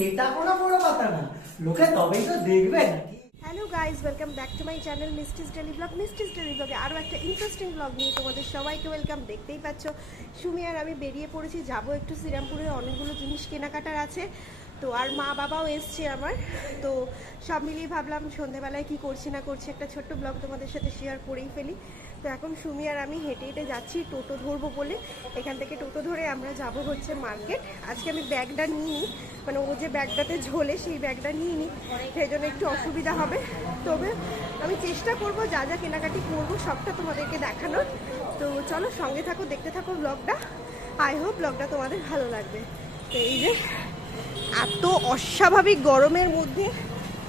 সেটা কোনো বড় কথা না। লোকে তবেই তো দেখবে নাকি hello guys welcome back to my channel Misti's daily vlog Misti's daily ব্লগে আরও একটা ইন্টারেস্টিং ব্লগ নিয়ে তোমাদের সবাইকে ওয়েলকাম দেখতেই পাচ্ছ, সুমি আর আমি বেরিয়ে পড়েছি। যাব একটু শ্রীরামপুরে, অনেকগুলো জিনিস কেনাকাটার আছে। তো আর মা বাবাও এসছে আমার। তো সব মিলিয়ে ভাবলাম সন্ধেবেলায় কি করছি না করছি একটা ছোট্ট ব্লগ তোমাদের সাথে শেয়ার করেই ফেলি। তো এখন সুমি আর আমি হেঁটে হেঁটে যাচ্ছি টোটো ধরবো বলে। এখান থেকে টোটো ধরে আমরা যাব হচ্ছে মার্কেট। আজকে আমি ব্যাগটা নিই মানে ও যে ব্যাগটাতে ঝোলে সেই ব্যাগটা নিয়ে নিই সেই জন্য একটু অসুবিধা হবে। তবে আমি চেষ্টা করব যা যা কেনাকাটি করব, সবটা তোমাদেরকে দেখানোর। তো চলো সঙ্গে থাকো, দেখতে থাকো ব্লগটা আই হোপ ব্লগটা তোমাদের ভালো লাগবে। তো এই যে, এত অস্বাভাবিক গরমের মধ্যে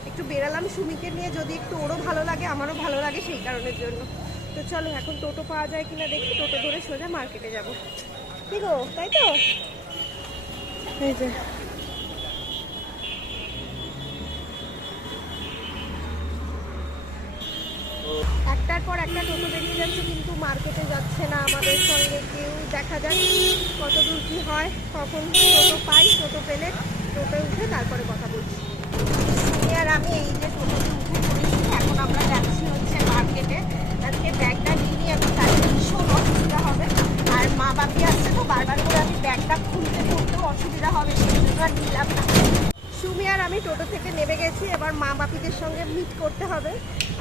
একটু বেরালাম সুমিকে নিয়ে, যদি একটু ওরও ভালো লাগে, আমারও ভালো লাগে সেই কারণের জন্য। তো চলো এখন টোটো পাওয়া যায় কিনা দেখি টোটো ধরে সোজা মার্কেটে যাব। কি গো তাই তো? এই যে। একটার পর একটা টোটো বেরিয়ে যাচ্ছে কিন্তু মার্কেটে যাচ্ছে না আমাদের সঙ্গে কেউ। দেখা যাক কত দূর কী হয় কখন টোটো পাই টোটো পেলে টোটো উঠে তারপরে কথা বলছি তুমি আর আমি এই যে টোটোতে উঠে পড়েছি এখন আমরা যাচ্ছি হচ্ছে মার্কেটে আজকে ব্যাগটা নিয়ে নিয়ে এখন তার ভীষণ অসুবিধা হবে আর মা বাপি আসছে তো বারবার করে আমি ব্যাগটা খুলতে খুলতেও অসুবিধা হবে সেই জন্য আর নিলাম না সুমি আর আমি টোটো থেকে নেমে গেছি এবার মা বাপিদের সঙ্গে মিট করতে হবে।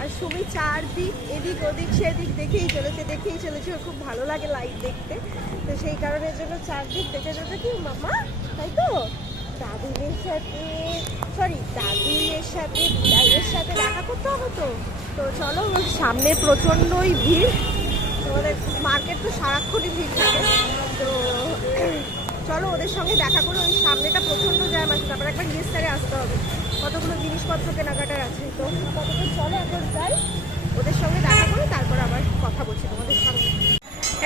আর সুমি চারদিক, এদিক ওদিক, সেদিক দেখেই চলেছে দেখেই চলেছে। ওর খুব ভালো লাগে লাইট দেখতে। তো সেই কারণের জন্য চারদিক দেখে যেতে কি, মামা? তাই তো? দাদুদের সাথে সরি দাদুয়ের সাথে দিদাইয়ের সাথে দেখা করতে হবে তো? তো চলো সামনে প্রচণ্ডই ভিড়। তোমাদের মার্কেট তো সারাক্ষণই ভিড় থাকে। তো চলো, ওদের সঙ্গে দেখা করে ওই সামনেটা প্রচণ্ড জ্যাম আছে। তারপর একবার গিয়ে স্টারে আসতে হবে। কতগুলো জিনিসপত্র কেনাকাটার আছে তো কতক্ষণ চলো এখন যাই ওদের সঙ্গে দেখা করে তারপর আবার কথা বলছি তোমাদের সঙ্গে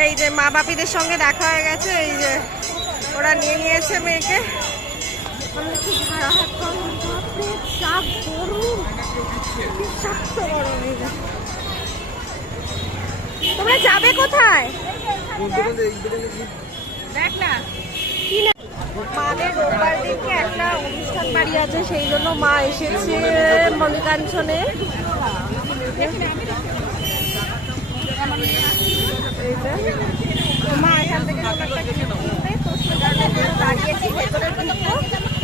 এই যে মা বাপিদের সঙ্গে দেখা হয়ে গেছে এই যে ওরা নিয়ে নিয়েছে মেয়েকে। তোমরা যাবে কোথায়? দেখ না। মাদের রোববার দিনকে একটা অনুষ্ঠান বাড়ি আছে সেই জন্য মা এসেছে মনিকাঞ্চনে এই মা এখান থেকে কোনো একটা gift কিনবে, তো সেই কারণে আমরা দাঁড়িয়েছি ভেতরে ঢুকবো।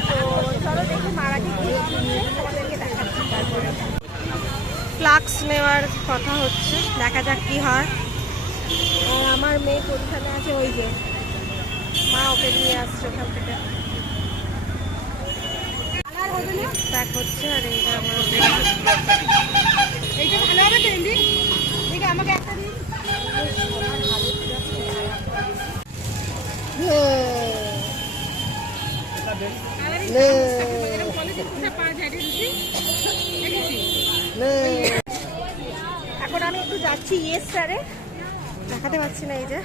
তো চলো দেখি মারা কি তোমাদেরকে দেখাচ্ছি তারপরে। ফ্লাক্স নেওয়ার কথা হচ্ছে দেখা যাক কি হয় আর আমার মেয়ে কোনখানে আছে ওই যে মা ওকে নিয়ে আসছে ওখান থেকে। প্যাক হচ্ছে আর এইটা আমার এইটা ভালো হবে তো এমনি ঠিক আমাকে একটা দিন। এখন আমি একটু যাচ্ছি ইয়েস স্যারে দেখাতে পাচ্ছি না এই যে।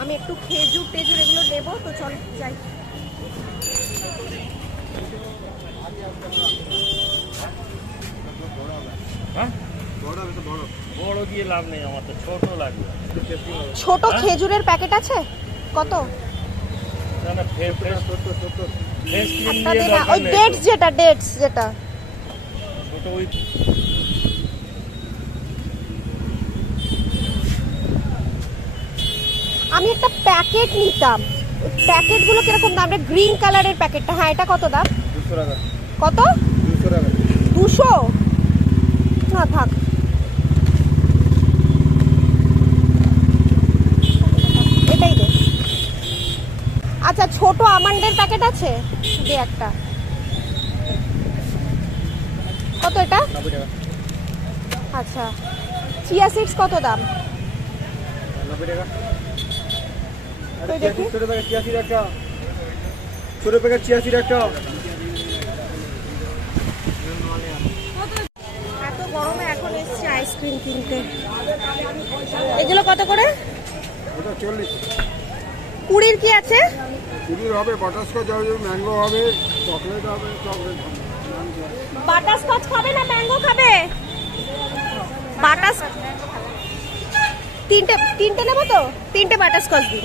আমি একটু খেজুর টেজুর এগুলো নেব তো চল যাই। হ্যাঁ? বড় দিয়ে লাভ নেই আমার তো ছোট খেজুরের প্যাকেট আছে? কত? একটা ওই ডেটস যেটা ডেটস যেটা। ছোট ওই আমি একটা প্যাকেট নিতাম। প্যাকেটগুলো কীরকম দাম? রে গ্রিন কালারের প্যাকেটটা। হ্যাঁ এটা কত দাম? কত? দুশো না থাক। এটাই দে। আচ্ছা ছোট আমান্ডের প্যাকেট আছে? দে একটা। কত এটা? আচ্ছা। চিয়া সিডস কত দাম? নব্বই টাকা। তুই দেখি। ছোট প্যাকেট ছিয়াশি টাকা। ছোট প্যাকেট ছিয়াশি টাকা। এত গরমে এখন এসছি আইসক্রিম কিনতে। এগুলো কত করে? ওটা চল্লিশ। কুড়ির কি আছে? কুড়ির হবে বাটারস্কচ হবে ম্যাঙ্গো হবে চকলেট হবে চকলেট বাটারস্কচ খাবে না ম্যাঙ্গো খাবে? বাটার তিনটে তিনটে নেব তো? তিনটে বাটারস্কচ দিন।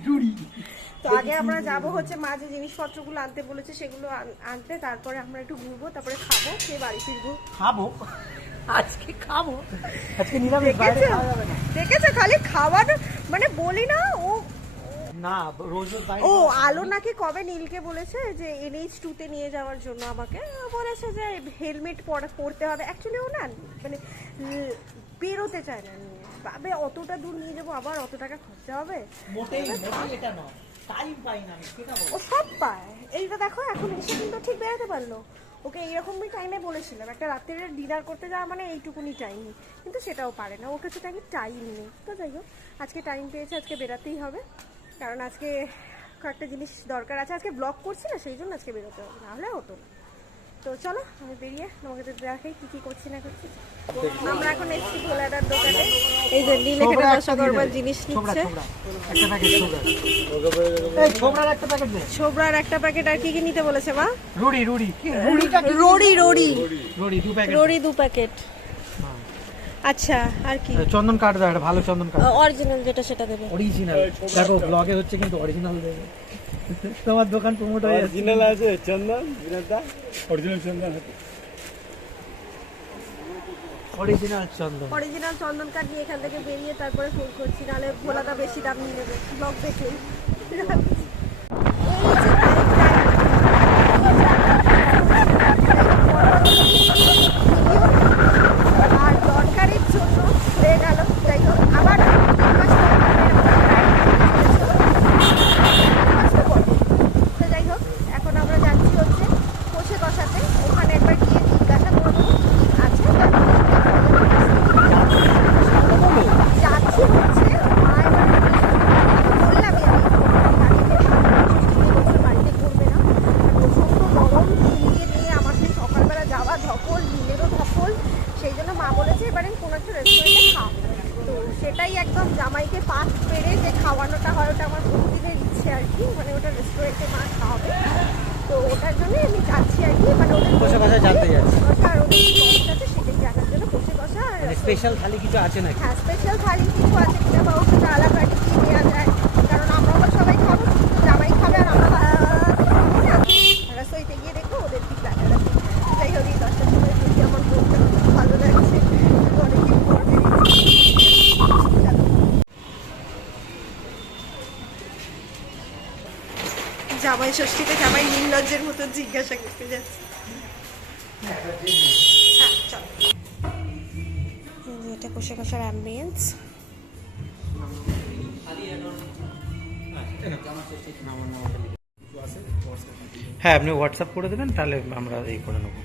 রুড়ি তো আগে আমরা যাব হচ্ছে মা যে জিনিসপত্রগুলো আনতে বলেছে সেগুলো আনতে তারপরে আমরা একটু ঘুরবো তারপরে খাব খেয়ে বাড়ি ফিরবো? খাব। আজকে খাব। আজকে নিরামিষ বাইরে খাওয়া যাবে না। দেখেছ? খালি খাবার মানে বলি না ও না রোজ ও আলো নাকি কবে নীলকে বলেছে যে এনএইচ টুতে নিয়ে যাওয়ার জন্য আমাকে? বলেছে যে হেলমেট পরতে হবে। অ্যাকচুয়ালি ও না মানে বেরোতে চায় না। অতটা দূর নিয়ে যাব আবার অত টাকা খরচা হবে? মোটেই মোটেই এটা নয় টাইম পাই না ও সব পায়। এইটা দেখো এখন এসে কিন্তু ঠিক বেরোতে পারল। ওকে এইরকমই টাইমে বলেছিলাম একটা রাত্রে ডিনার করতে যাওয়া মানে এইটুকুনি টাইম কিন্তু সেটাও পারে না। ওর কাছে টাইম টাইম নেই। তো যাই হোক আজকে টাইম পেয়েছে আজকে বেরাতেই হবে। কারণ আজকে কয়েকটা জিনিস দরকার আছে। আজকে ব্লগ করছি না সেই জন্য আজকে বেরোতে হবে নাহলে হতো। না তো চলো আমি বেরিয়ে তোমাকে তো দেখাই কি কি করছি না করছি। আমরা এখন এসেছি ভোলাদার দোকানে। এই যে নীল এখানে বসা করবার জিনিস নিচ্ছে। ছোবরার একটা প্যাকেট আর কি কি নিতে বলেছে মা? রুড়ি রুড়ি। রোড়ি রোড়ি। রুড়ি রোড়ি দু প্যাকেট আচ্ছা আর কি? চন্দন কাঠ দাও একটা ভালো চন্দন কাঠ। অরিজিনাল যেটা সেটা দেবে। অরিজিনাল দেখো ব্লগে হচ্ছে কিন্তু অরিজিনাল দেবে। তোমার দোকান প্রমোট হয়ে অরিজিনাল আছে চন্দন বিরাটদা অরিজিনাল চন্দন অরিজিনাল চন্দন। অরিজিনাল চন্দন কাঠ নিয়ে এখান থেকে বেরিয়ে তারপরে ফোন করছি নাহলে ভোলাটা বেশি দাম নিয়ে নেবে। ব্লগ দেখে এই যে আর দরকারের জন্য হয়ে গেল যাই হোক আবার তিন মাস পর তো যাই হোক এখন আমরা যাচ্ছি হচ্ছে কষে কষাতে ওখানে একবার গিয়ে জিজ্ঞাসা করব কি আছে যাচ্ছি হচ্ছে মা এবার বললামই আমি বাড়িতে করবে না প্রচণ্ড গরম দিয়ে নিয়ে আমাকে সকালবেলা যাওয়া ধকল নীলেরও ধকল সেই জন্য মা বলেছে এবারে কোনো একটা রেস্টুরেন্টে খাও তো সেটাই একদম জামাইকে পাস পেরে যে খাওয়ানোটা হয় ওটা আমার বহুদিনের ইচ্ছে আর কি মানে ওটা রেস্টুরেন্টে মা খাওয়াবে তো ওটার জন্য আমি যাচ্ছি আর কি মানে ওদের কষে কষে জানতে যাচ্ছি। কষা আর ওদের কি কষ্ট আছে সেটাই জানার জন্য কষে কষা আর স্পেশাল থালি কিছু আছে নাকি? হ্যাঁ স্পেশাল থালি কিছু আছে কিনা বা ওটা আলাদাটি কি দেওয়া যায় কারণ আমরা সবাই খাব জামাই খাবে আর আমরা খাব গিয়ে দেখব ওদের কি প্ল্যাটার আছে যাই হোক এই দশটার সময় আমার বলতে ভালো লাগছে অনেকদিন। জামাই ষষ্ঠীতে জামাই নির্লজ্জের মতো জিজ্ঞাসা করতে যাচ্ছে। হ্যাঁ চলো এটা কষে কষার অ্যাম্বিয়েন্স হ্যাঁ আপনি হোয়াটসঅ্যাপ করে দেবেন তাহলে আমরা এই করে নেব।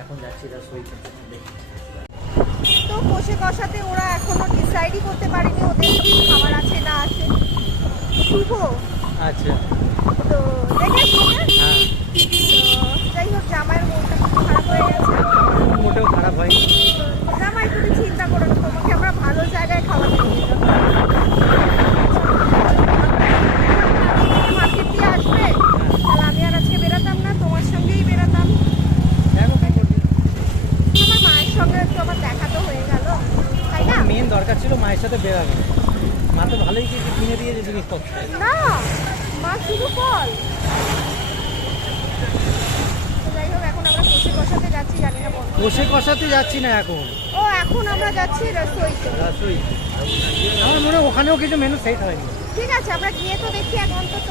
এখন যাচ্ছি রসইতে দেখি তো কষে কষাতে ওরা এখনও ডিসাইডই করতে পারেনি ওদের খাবার আছে না আছে। শুভ আচ্ছা। তো দেখে হ্যাঁ। যাই হোক জামাইয়ের মনটা খুব খারাপ হয়ে গেছে। মোটেও খারাপ হয়নি। জামাই তুমি চিন্তা করো তোমাকে আমরা ভালো জায়গায় খাওয়াতে নিয়ে যাব মার্কেট দিয়ে আসবে তাহলে আমি আর আজকে বেরাতাম না তোমার সঙ্গেই বেরাতাম দেখো কি করবি আমার মায়ের সঙ্গে একটু আমার দেখা তো হয়ে গেল তাই না মেন দরকার ছিল মা তো ভালোই কিছু কিনে দিয়েছে জিনিসপত্র। না মা শুধু ফল। তো যাই হোক এখন আমরা কষে কষাতে যাচ্ছি না এখন। ও এখন আমরা যাচ্ছি রসইতে। রসই। আমার মনে হয় ওখানেও কিছু মেনু সেট হয়নি। ঠিক আছে আমরা গিয়ে তো দেখি এক অন্তত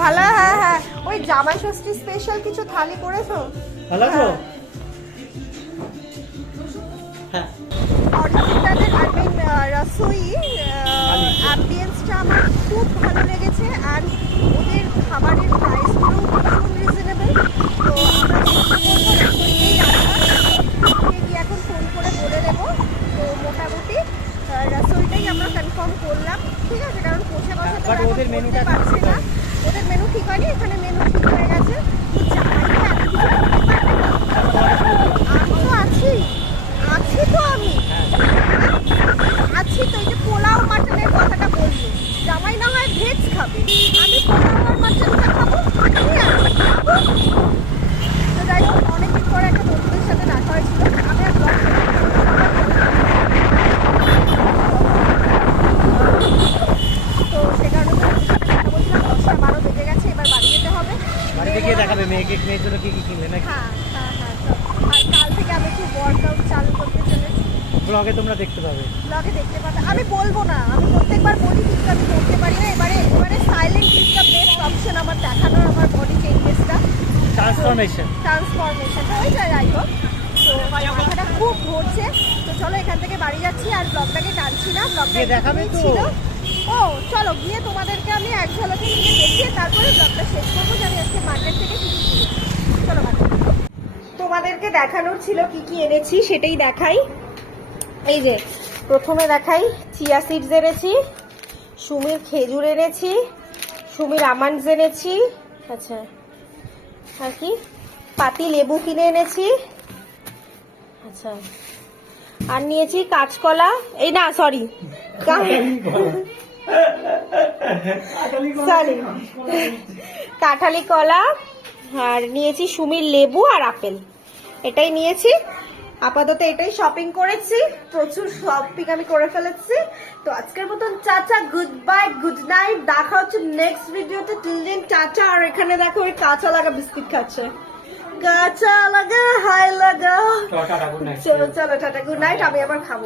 ভালো হ্যাঁ হ্যাঁ। ওই জামাই ষষ্ঠী স্পেশাল কিছু থালি করেছ? ভালো তো? হ্যাঁ। মিন রসই অ্যাম্বিয়েন্সটা আমার খুব ভালো লেগেছে। আর ওদের খাবারের প্রাইসগুলো ভীষণ রিজনেবল তো আমরা চেষ্টা করব রসইতেই আমরা গিয়ে এখন ফোন করে বলে দেবো তো মোটামুটি আহ, রসইটাই আমরা কনফার্ম করলাম ঠিক আছে কারণ পোষা কথা But ওদের মেনুটা ঠিক পারছি না হয়নি। ওদের মেনু ঠিক হয়নি এখানে মেনু ঠিক হয়ে গেছে তো জামাইকে এত কিছু করতে পারবে না। আমি তো আছি আছি তো আমি আছি তো এই যে পোলাও মাটনের কথাটা বলল জামাই না হয় ভেজ খাবে আমি খাব। তো যাই হোক অনেকদিন পরে একটা বন্ধুদের সাথে দেখা হয়েছিল। আমি আর ব্লগ তো সে কারণে বলছিলাম দশটা বারো বেজে গেছে এবার বাড়ি যেতে হবে। বাড়িতে গিয়ে দেখাবে মেয়েকে মেয়ের জন্য কি কি কিনবে নাকি? হ্যাঁ হ্যাঁ হ্যাঁ তো- আর কাল থেকে আমি একটু ওয়ার্কআউট চালু করতে চলেছি ব্লগে তোমরা দেখতে পাবে। ব্লগে দেখতে পাবে। আমি বলব না আমি প্রত্যেকবার বলি কিন্তু আমি করতে পারি না। এবারে এবারে silent is the best option আমার দেখানোর আমার বডি চেঞ্জেসটা ট্রান্সফরমেশন ট্রান্সফরমেশনটা হয়ে যায় যাই হোক তো মাথাটা খুব ঘুরছে তো চলো এখান থেকে বাড়ি যাচ্ছি আর ব্লগটাকে টানছি না। ব্লগটা দেখাবে তো? ও চলো গিয়ে তোমাদেরকে আমি এক ঝলকে নিয়ে দেখিয়ে তারপরে ব্লগটা শেষ করব যে আমি আজকে মার্কেট থেকে কি চলো বাড়ি তোমাদেরকে দেখানোর ছিল কি কি এনেছি সেটাই দেখাই। এই যে, প্রথমে দেখাই, চিয়া সিডস এনেছি, সুমির খেজুর এনেছি, সুমির আমান্ডস এনেছি আচ্ছা আর কি? পাতি লেবু কিনে এনেছি আচ্ছা আর নিয়েছি কাঁচকলা, এই না সরি সরি কাঁঠালি কলা, আর নিয়েছি সুমির লেবু আর আপেল, এটাই নিয়েছি। আপাতত এটাই শপিং করেছি। প্রচুর শপিং আমি করে ফেলেছি। তো আজকের মতন চাচা গুড বাই গুড নাইট দেখা হচ্ছে নেক্সট ভিডিওতে তিন দিন চাচা আর এখানে দেখো ওই কাঁচা লাগা বিস্কিট খাচ্ছে। কাঁচা লাগা হাই লাগা। চলো চলো টাটা গুড নাইট আমি আবার খাব।